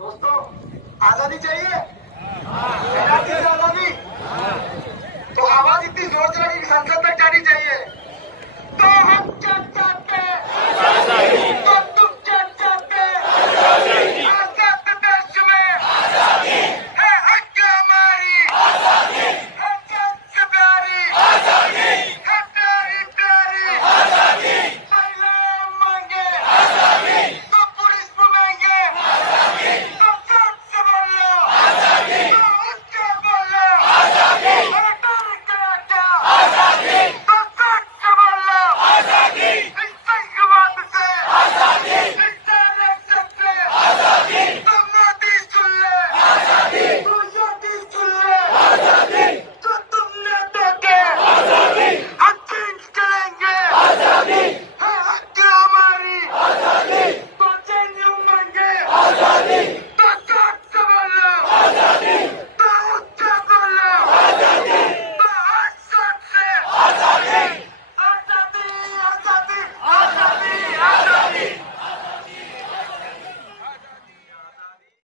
दोस्तों आजादी चाहिए, आजादी, तो आवाज इतनी जोर चला कि संसद तक जानी चाहिए।